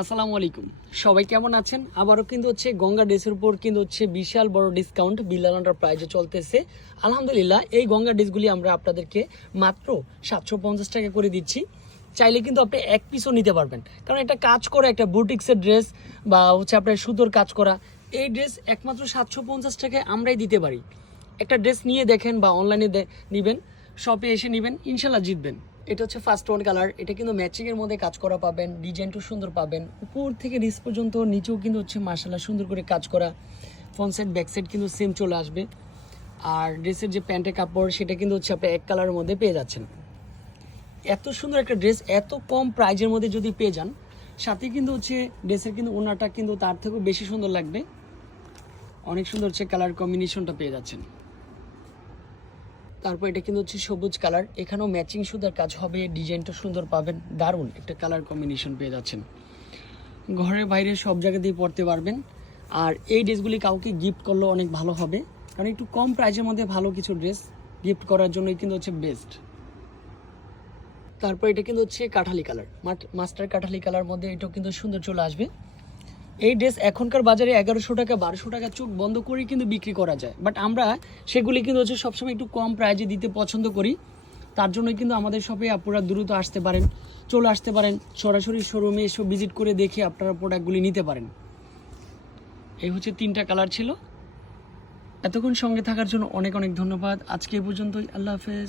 আসসালামু আলাইকুম। সবাই কেমন আছেন? আবারও কিন্তু হচ্ছে গঙ্গা ড্রেসের উপর কিন্তু হচ্ছে বিশাল বড় ডিসকাউন্ট বিল্লাল প্রাইজে চলতেছে। আলহামদুলিল্লাহ, এই গঙ্গা ড্রেসগুলি আমরা আপনাদেরকে মাত্র সাতশো পঞ্চাশ টাকা করে দিচ্ছি। চাইলে কিন্তু আপনি এক পিসও নিতে পারবেন। কারণ একটা কাজ করা একটা বুটিক্সের ড্রেস বা হচ্ছে আপনার সুতোর কাজ করা। এই ড্রেস একমাত্র সাতশো পঞ্চাশ টাকায় আমরাই দিতে পারি। একটা ড্রেস নিয়ে দেখেন বা অনলাইনে নেবেন শপে এসে নেবেন, ইনশাল্লাহ জিতবেন। এটা হচ্ছে ফার্স্ট ওয়ান কালার এটা কিন্তু ম্যাচিং এর মধ্যে কাজ করা পাবেন ডিজাইনটাও সুন্দর পাবেন। উপর থেকে নিচ পর্যন্ত, নিচেও কিন্তু হচ্ছে মার্শাল্লাহ সুন্দর করে কাজ করা। ফ্রন্ট সাইড ব্যাক সাইড কিন্তু সেম চলে আসবে। আর ড্রেসের যে প্যান্টের কাপড়, সেটা কিন্তু হচ্ছে আপনি এক কালারের মধ্যে পেয়ে যাচ্ছেন। এত সুন্দর একটা ড্রেস এত কম প্রাইজের মধ্যে যদি পেয়ে যান, সাথে কিন্তু হচ্ছে ড্রেসের কিন্তু ওনাটা কিন্তু তার থেকেও বেশি সুন্দর লাগবে। অনেক সুন্দর হচ্ছে কালার কম্বিনেশনটা পেয়ে যাচ্ছেন। তারপর এটা কিন্তু হচ্ছে সবুজ কালার। এখানেও ম্যাচিং সুতার কাজ হবে, ডিজাইনটা সুন্দর পাবেন, দারুণ একটা কালার কম্বিনেশন পেয়ে যাচ্ছেন। ঘরের বাইরে সব জায়গাতেই পরতে পারবেন। আর এই ড্রেসগুলি কাউকে গিফট করলে অনেক ভালো হবে। কারণ একটু কম প্রাইসের মধ্যে ভালো কিছু ড্রেস গিফট করার জন্যই কিন্তু হচ্ছে বেস্ট তারপর এটা কিন্তু হচ্ছে কাঠালি কালার মাস্টার কাঠালি কালার মধ্যে এটাও কিন্তু সুন্দর চলে আসবে। এই ড্রেস এখনকার বাজারে এগারোশো টাকা, বারোশো টাকা চোখ বন্ধ করেই কিন্তু বিক্রি করা যায়। বাট আমরা সেগুলি কিন্তু হচ্ছে সবসময় একটু কম প্রাইজে দিতে পছন্দ করি। তার জন্যই কিন্তু আমাদের শপে আপনারা দ্রুত আসতে পারেন, চলে আসতে পারেন, সরাসরি শোরুমে এসে ভিজিট করে দেখে আপনারা প্রোডাক্টগুলি নিতে পারেন। এই হচ্ছে তিনটা কালার ছিল। এতক্ষণ সঙ্গে থাকার জন্য অনেক অনেক ধন্যবাদ। আজকে এই পর্যন্তই। আল্লাহ হাফেজ।